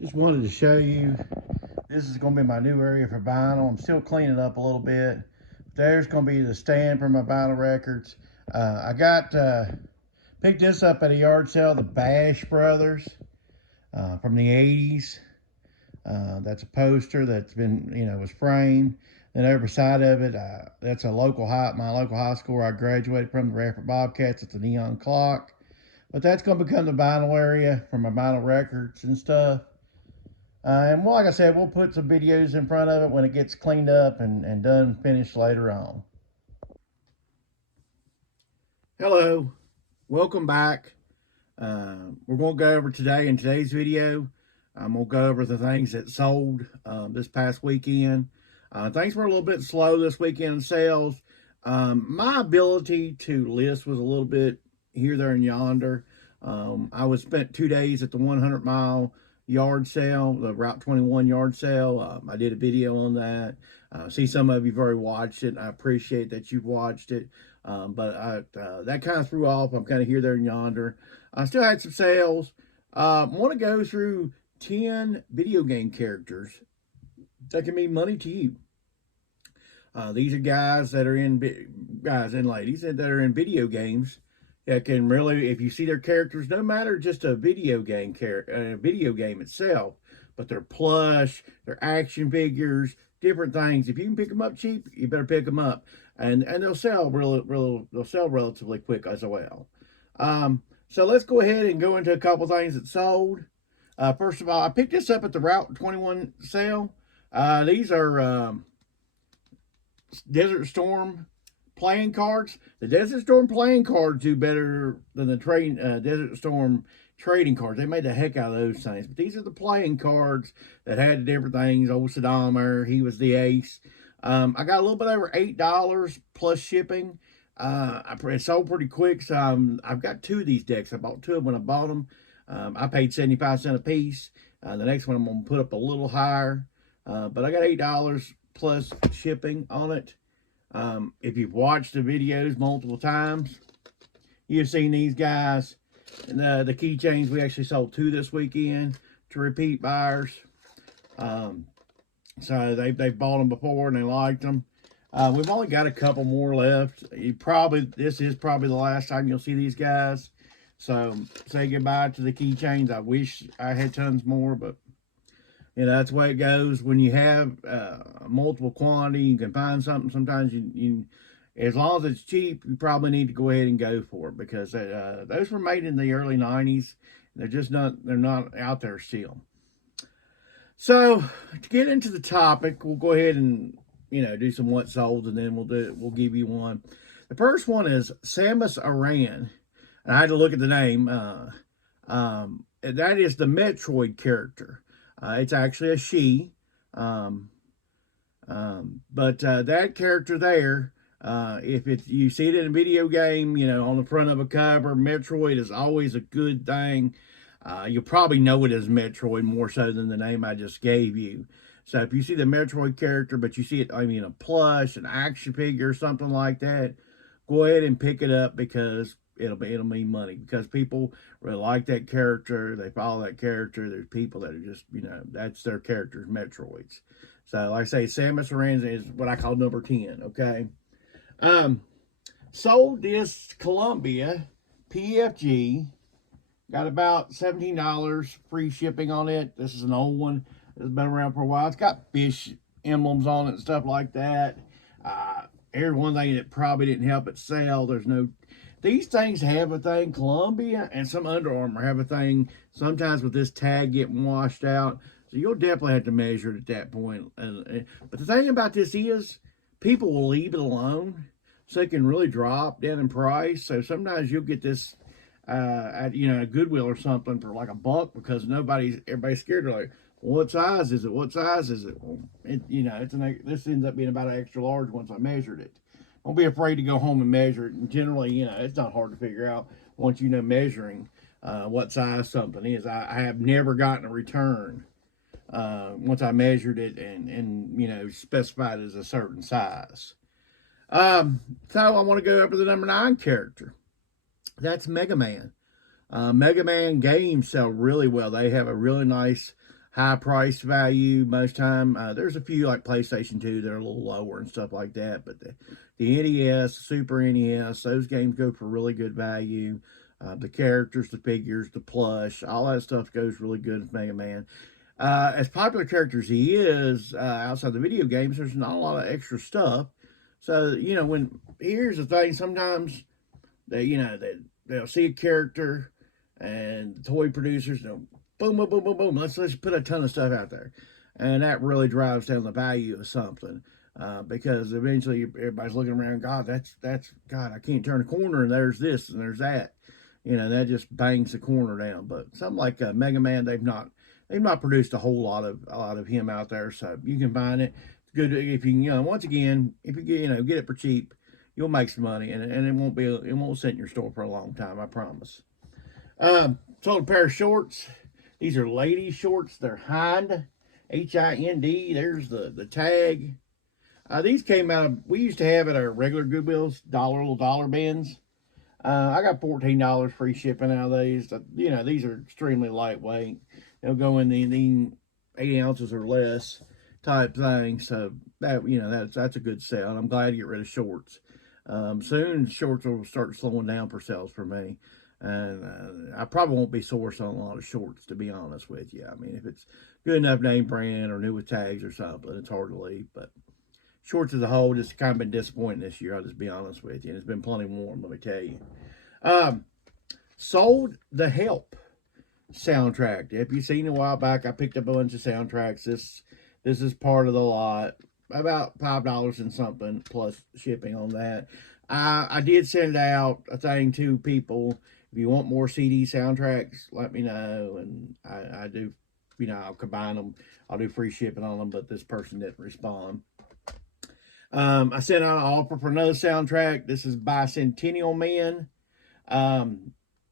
Just wanted to show you, this is going to be my new area for vinyl. I'm still cleaning up a little bit. There's going to be the stand for my vinyl records. Picked this up at a yard sale, the Bash Brothers from the 80s. That's a poster that's been, was framed. Then over side of it, that's my local high school where I graduated from, the Radford Bobcats. It's a neon clock. But that's going to become the vinyl area for my vinyl records and stuff. And well, like I said, we'll put some videos in front of it when it gets cleaned up and done, finished later on. Hello, welcome back. We're going to go over today in today's video. I'm going to go over the things that sold this past weekend. Things were a little bit slow this weekend in sales. My ability to list was a little bit here, there, and yonder. I spent 2 days at the 100-mile yard sale, the Route 21 yard sale. I did a video on that. See, some of you've already watched it. I appreciate that you've watched it. That kind of threw off. I'm kind of here, there, and yonder. I still had some sales. Want to go through 10 video game characters that can mean money to you. These are guys and ladies that are in video games that can really, if you see their characters, no matter just a video game itself, but they're plush, they're action figures, different things. If you can pick them up cheap, you better pick them up, and they'll sell relatively quick as well. So let's go ahead and go into a couple things that sold. First of all, I picked this up at the Route 21 sale. These are Desert Storm playing cards. The Desert Storm playing cards do better than the Desert Storm trading cards. They made the heck out of those things. But these are the playing cards that had the different things. Old Saddam, he was the ace. I got a little bit over $8 plus shipping. It sold pretty quick, so I've got 2 of these decks. I bought 2 of them when I bought them. I paid 75 cents a piece. The next one I'm going to put up a little higher. But I got $8 plus shipping on it. If you've watched the videos multiple times, you've seen these guys. And the keychains, we actually sold 2 this weekend to repeat buyers. So they bought them before and they liked them. We've only got a couple more left. This is probably the last time you'll see these guys. So say goodbye to the keychains. I wish I had tons more, but that's the way it goes. When you have multiple quantity, you can find something. Sometimes you as long as it's cheap, you probably need to go ahead and go for it, because those were made in the early 90s. They're not out there still. So to get into the topic, we'll go ahead and do some what sold, and then we'll give you one. The first one is Samus Aran, and I had to look at the name. That is the Metroid character. It's actually a she. But that character there, if you see it in a video game, on the front of a cover, Metroid is always a good thing. You'll probably know it as Metroid more so than the name I just gave you. So if you see the Metroid character, but you see it, a plush, an action figure, something like that, go ahead and pick it up, because it'll mean money, because people really like that character. They follow that character. There's people that are just, that's their characters, Metroids. So like I say, Samus Aran is what I call number 10. Okay. Sold this Columbia PFG. Got about $17 free shipping on it. This is an old one. It's been around for a while. It's got fish emblems on it and stuff like that. Here's one thing that probably didn't help it sell. These things have a thing. Columbia and some Under Armour have a thing sometimes with this tag getting washed out. So you'll definitely have to measure it at that point. But the thing about this is, people will leave it alone so it can really drop down in price. So sometimes you'll get this at a Goodwill or something for like $1, because everybody's scared. They're like, well, what size is it? What size is it? Well, this ends up being about an extra large once I measured it. Don't be afraid to go home and measure it. And generally, it's not hard to figure out once you know measuring what size something is. I have never gotten a return once I measured it and specified as a certain size. So I want to go over the number 9 character. That's Mega Man. Mega Man games sell really well. They have a really nice high price value most time. There's a few like PlayStation 2 that are a little lower and stuff like that, but the NES, Super NES, those games go for really good value. The characters, the figures, the plush, all that stuff goes really good with Mega Man. As popular character as he is outside the video games, there's not a lot of extra stuff. So when here's the thing, sometimes they'll see a character, and the toy producers boom, boom, boom, boom, boom. Let's put a ton of stuff out there, and that really drives down the value of something. Because eventually everybody's looking around, God, that's God, I can't turn a corner, and there's this and there's that. That just bangs the corner down. But something like Mega Man, they've not produced a lot of him out there, so you can find it. It's good if you once again, if you get it for cheap, you'll make some money, and it won't sit in your store for a long time, I promise. Sold a pair of shorts. These are ladies shorts. They're Hind, Hind. There's the tag. These came out of, we used to have at our regular Goodwills, little dollar bins. I got $14 free shipping out of these. These are extremely lightweight. They'll go in the 8 ounces or less type thing. So that's a good sell. And I'm glad to get rid of shorts. Soon shorts will start slowing down for sales for me. And I probably won't be sourced on a lot of shorts, to be honest with you. I mean, if it's good enough name brand or new with tags or something, it's hard to leave. But shorts as a whole, just kind of been disappointing this year, I'll just be honest with you. And it's been plenty warm, let me tell you. Sold the Help soundtrack. If you've seen a while back, I picked up a bunch of soundtracks. This is part of the lot. About $5 and something plus shipping on that. I did send out a thing to people. If you want more CD soundtracks, let me know. And I do, I'll combine them. I'll do free shipping on them, but this person didn't respond. I sent out an offer for another soundtrack. This is Bicentennial Man.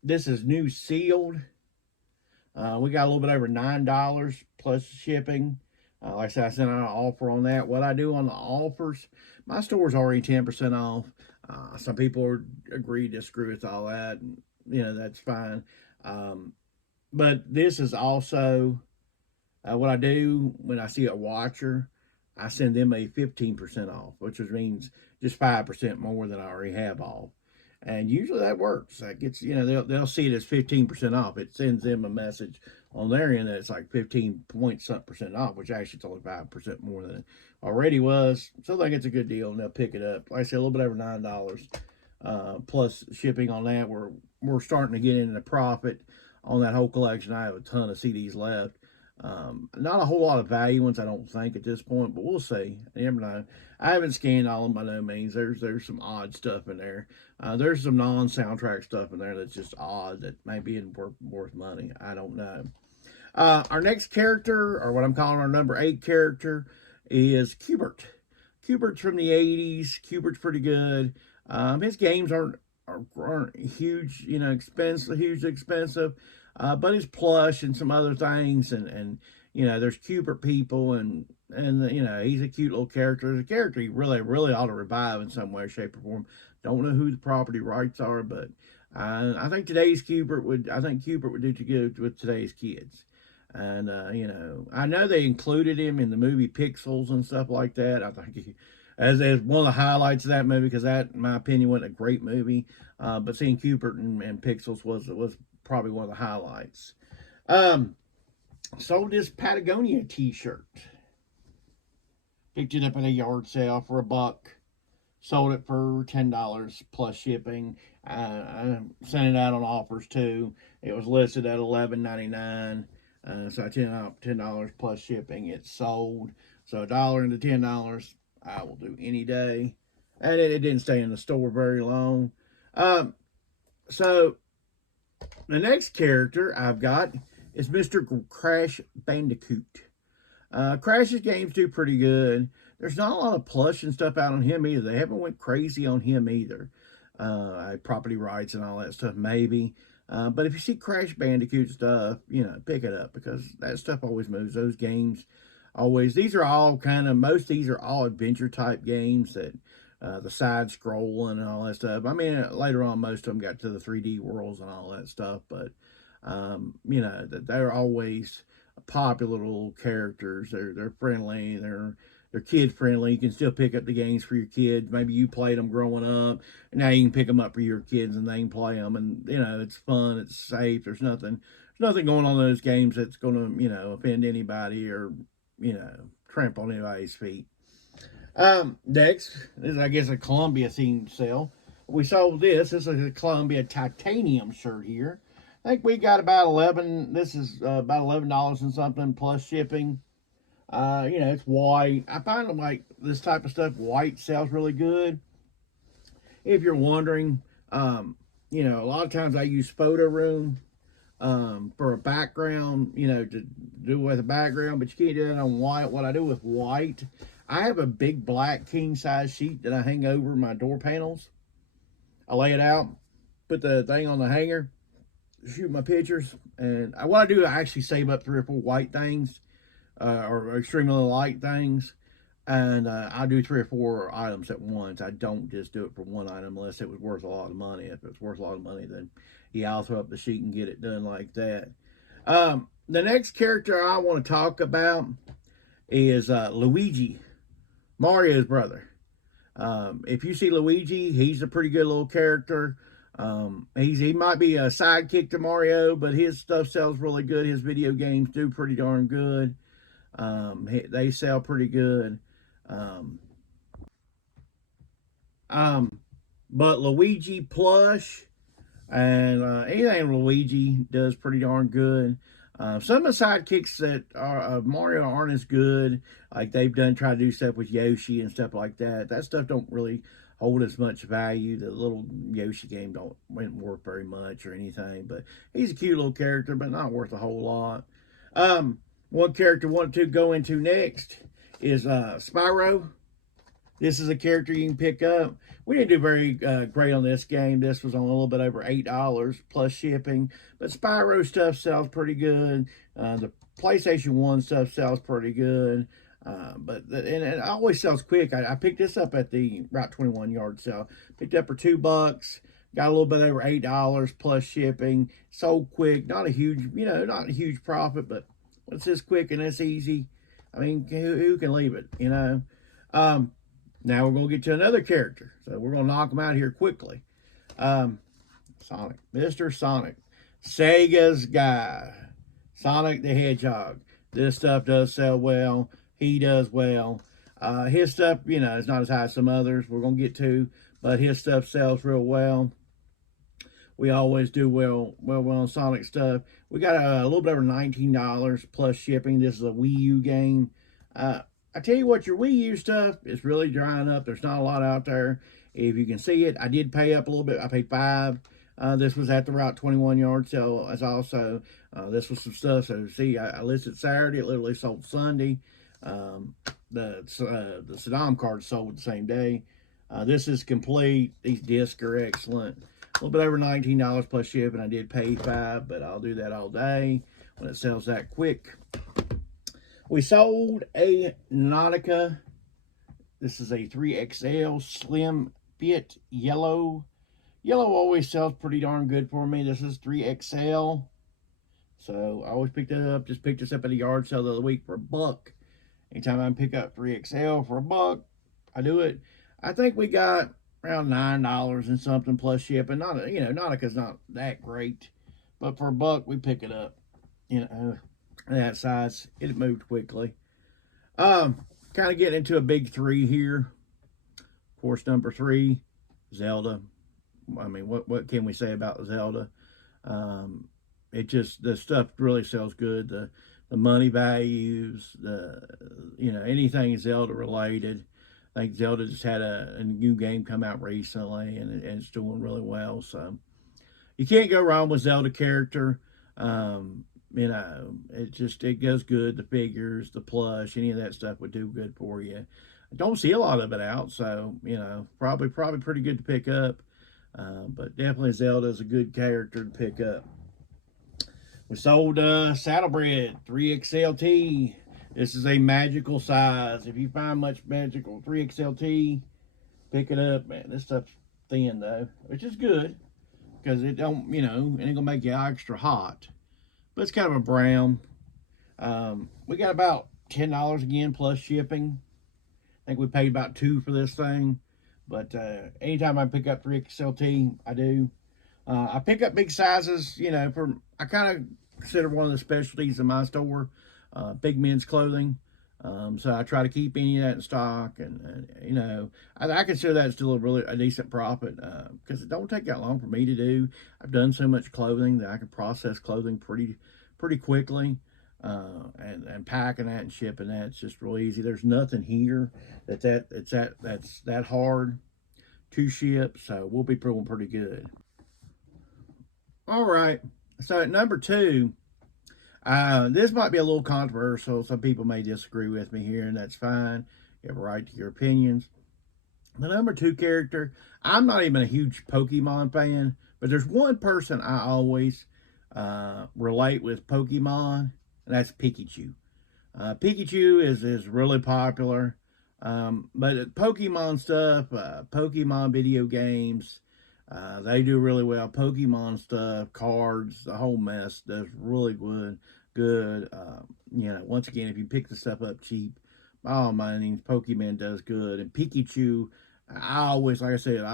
This is new sealed. We got a little bit over $9 plus shipping. Like I said, I sent out an offer on that. What I do on the offers, my store's already 10% off. Some people agree, disagree with all that. And, that's fine. But this is also what I do when I see a watcher. I send them a 15% off, which means just 5% more than I already have off. And usually that works. That gets, they'll see it as 15% off. It sends them a message on their end that it's like 15 point something percent off, which actually it's only 5% more than it already was. So I think it's a good deal, and they'll pick it up. Like I said, a little bit over $9 plus shipping on that. We're starting to get into profit on that whole collection. I have a ton of CDs left. Not a whole lot of value ones, I don't think, at this point, but we'll see. You never know. I haven't scanned all of them by no means. There's some odd stuff in there. There's some non-soundtrack stuff in there that's just odd that may be worth money. I don't know. Our next character, or what I'm calling our number 8 character, is Cubert. Cubert's from the 80s. Cubert's pretty good. His games aren't huge, hugely expensive. But his plush and some other things, and there's Cubert people, and he's a cute little character. There's a character you really ought to revive in some way, shape, or form. Don't know who the property rights are, but I think Cubert would do too good with today's kids. And I know they included him in the movie Pixels and stuff like that. I think as one of the highlights of that movie, because that, in my opinion, wasn't a great movie. But seeing Cubert and Pixels was probably one of the highlights. Sold this Patagonia t-shirt. Picked it up at a yard sale for $1. Sold it for $10 plus shipping. I sent it out on offers too. It was listed at $11.99. So I $10 plus shipping. It's sold. So $1 into $10, I will do any day. And it didn't stay in the store very long. So the next character I've got is Mr. Crash Bandicoot. Crash's games do pretty good. There's not a lot of plush and stuff out on him either. They haven't went crazy on him either. Property rights and all that stuff, maybe. But if you see Crash Bandicoot stuff, pick it up, because that stuff always moves. Those games always, most of these are all adventure type games that the side scrolling and all that stuff. I mean, later on, most of them got to the 3D worlds and all that stuff, but, they're always popular little characters. They're friendly. They're kid friendly. You can still pick up the games for your kids. Maybe you played them growing up, and now you can pick them up for your kids and they can play them. And it's fun. It's safe. There's nothing going on in those games that's going to offend anybody or trample on anybody's feet. Next is, I guess, a Columbia themed sale. We sold this. This is a Columbia titanium shirt here. I think we got about 11. This is about $11 and something plus shipping. It's white. I find them like this type of stuff. White sells really good. If you're wondering, a lot of times I use photo room for a background. To do with a background, but you can't do that on white. What I do with white, I have a big black king size sheet that I hang over my door panels. I lay it out, put the thing on the hanger, shoot my pictures, and what I do, I actually save up 3 or 4 white things, or extremely light things, and I do 3 or 4 items at once. I don't just do it for one item unless it was worth a lot of money. If it's worth a lot of money, then yeah, I'll throw up the sheet and get it done like that. The next character I want to talk about is Luigi, Mario's brother. If you see Luigi, he's a pretty good little character. He might be a sidekick to Mario, but his stuff sells really good. His video games do pretty darn good. They sell pretty good. But Luigi plush and anything Luigi does pretty darn good. Some of the sidekicks that are of Mario aren't as good. Like they've tried to do stuff with Yoshi and stuff like that. That stuff don't really hold as much value. The little Yoshi game wouldn't worth very much or anything. But he's a cute little character, but not worth a whole lot. One character I wanted to go into next is Spyro. This is a character you can pick up. We didn't do very great on this game. This was on a little bit over $8 plus shipping. But Spyro stuff sells pretty good. The PlayStation 1 stuff sells pretty good. And it always sells quick. I picked this up at the Route 21 yard sale. Picked it up for $2. Got a little bit over $8 plus shipping. Sold quick. Not a huge profit, but it's this quick and it's easy. I mean, who can leave it, Now we're going to get to another character. So we're going to knock them out here quickly. Sonic. Mr. Sonic. Sega's guy. Sonic the Hedgehog. This stuff does sell well. He does well. His stuff, is not as high as some others we're going to get to. But his stuff sells real well. We always do well on Sonic stuff. We got a little bit over $19 plus shipping. This is a Wii U game. I tell you what, your Wii U stuff is really drying up. There's not a lot out there. If you can see it, I did pay up a little bit. I paid $5. This was at the Route 21 yard sale as also. This was some stuff. So see, I listed Saturday. It literally sold Sunday. The Saddam cards sold the same day. This is complete. These discs are excellent. A little bit over $19 plus shipping. I did pay $5, but I'll do that all day when it sells that quick. We sold a Nautica. This is a 3XL slim fit yellow. Yellow always sells pretty darn good for me. This is 3XL. So I always pick that up. Just picked this up at a yard sale the other week for $1. Anytime I pick up 3XL for $1, I do it. I think we got around $9 and something plus shipping. Nautica's not that great, but for $1 we pick it up. That size, it moved quickly. Kind of getting into a big 3 here. Of course, number 3, Zelda. I mean, what can we say about Zelda? The stuff really sells good. The money values, anything Zelda related. I think Zelda just had a new game come out recently, and it's doing really well. So you can't go wrong with Zelda character. It goes good. The figures, the plush, any of that stuff would do good for you. I don't see a lot of it out, so probably pretty good to pick up. But definitely Zelda is a good character to pick up. We sold Saddlebred 3XLT. This is a magical size. If you find much magical 3XLT, pick it up, man. This stuff's thin though, which is good because it ain't gonna make you extra hot. But it's kind of a brown. We got about $10 again plus shipping. I think we paid about $2 for this thing. But anytime I pick up 3XLT, I do. I pick up big sizes, you know, I kind of consider one of the specialties in my store, big men's clothing. So I try to keep any of that in stock, and you know, I consider that still a decent profit, because it don't take that long for me to do. I've done so much clothing that I can process clothing pretty quickly, and packing that and shipping that, it's just real easy. There's nothing here that's that hard to ship, so we'll be doing pretty good. All right, so at number 2, this might be a little controversial. Some people may disagree with me here, and that's fine. You have a right to your opinions. The number 2 character, I'm not even a huge Pokemon fan, but there's one person I always relate with Pokemon, and that's Pikachu. Pikachu is really popular, but Pokemon stuff, Pokemon video games, they do really well. Pokemon stuff, cards, the whole mess does really good. You know, once again, if you pick the stuff up cheap, by all means, Pokemon does good. And Pikachu, I always, like I said,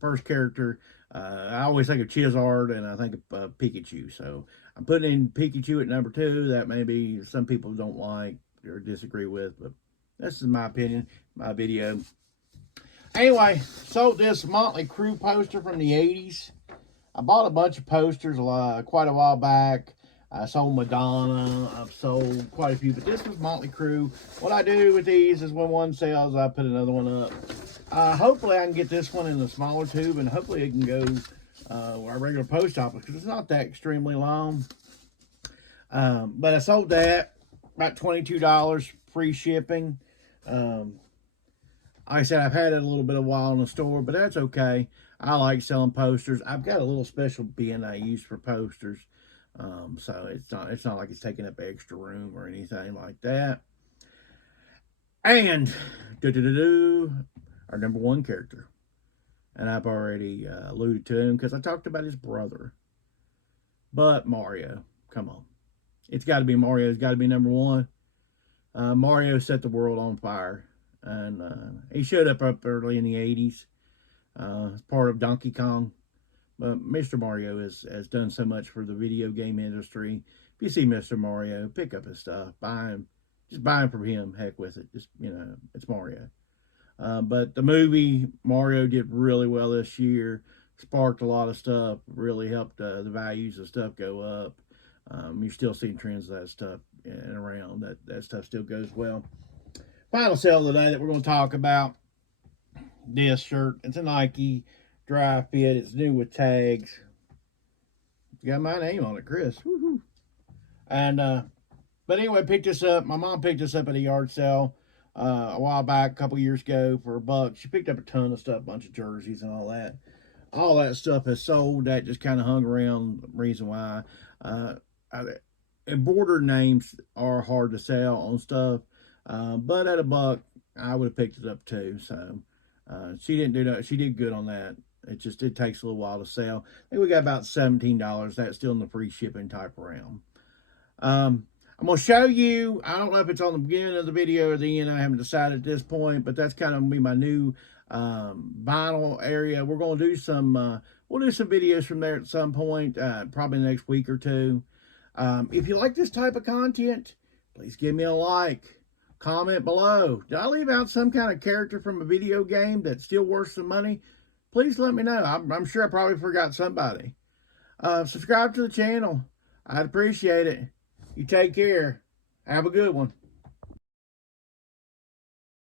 first character, I always think of Charizard and I think of Pikachu. So I'm putting in Pikachu at number 2. That maybe some people don't like or disagree with, but this is my opinion, my video. Anyway, sold this Motley Crue poster from the 80s. I bought a bunch of posters quite a while back. I sold Madonna. I've sold quite a few, but this was Motley Crue. What I do with these is when one sells, I put another one up. Hopefully, I can get this one in the smaller tube, and hopefully it can go our regular post office, because it's not that extremely long. But I sold that, about $22, free shipping. Like I said, I've had it a little bit of a while in the store, but that's okay. I like selling posters. I've got a little special bin I use for posters. So it's not like it's taking up extra room or anything like that. And our number 1 character. And I've already alluded to him because I talked about his brother. But Mario, come on. It's got to be Mario. It's got to be number 1. Mario set the world on fire. And he showed up early in the 80s as part of Donkey Kong. But Mr. Mario has done so much for the video game industry. If you see Mr. Mario, pick up his stuff, buy him. Just buy him from him. Heck with it. Just, you know, it's Mario. But the movie Mario did really well this year. Sparked a lot of stuff. Really helped the values of stuff go up. You're still seeing trends of that stuff and around. That stuff still goes well. Final sale today that we're going to talk about. This shirt. It's a Nike dry fit. It's new with tags. It's got my name on it, Chris. Woo-hoo. And but anyway, picked this up. My mom picked this up at a yard sale a while back, a couple years ago, for $1. She picked up a ton of stuff, a bunch of jerseys and all that. All that stuff has sold. That just kind of hung around. Reason why. Embroidered names are hard to sell on stuff. But at $1, I would have picked it up too. So she didn't do that. She did good on that. It takes a little while to sell. I think we got about $17. That's still in the free shipping type realm. I'm going to show you, I don't know if it's on the beginning of the video or the end, I haven't decided at this point, but that's kind of going to be my new vinyl area. We're going to do we'll do some videos from there at some point, probably next week or 2. If you like this type of content, please give me a like. Comment below. Did I leave out some kind of character from a video game that's still worth some money? Please let me know. I'm sure I probably forgot somebody. Subscribe to the channel. I'd appreciate it. You take care. Have a good one.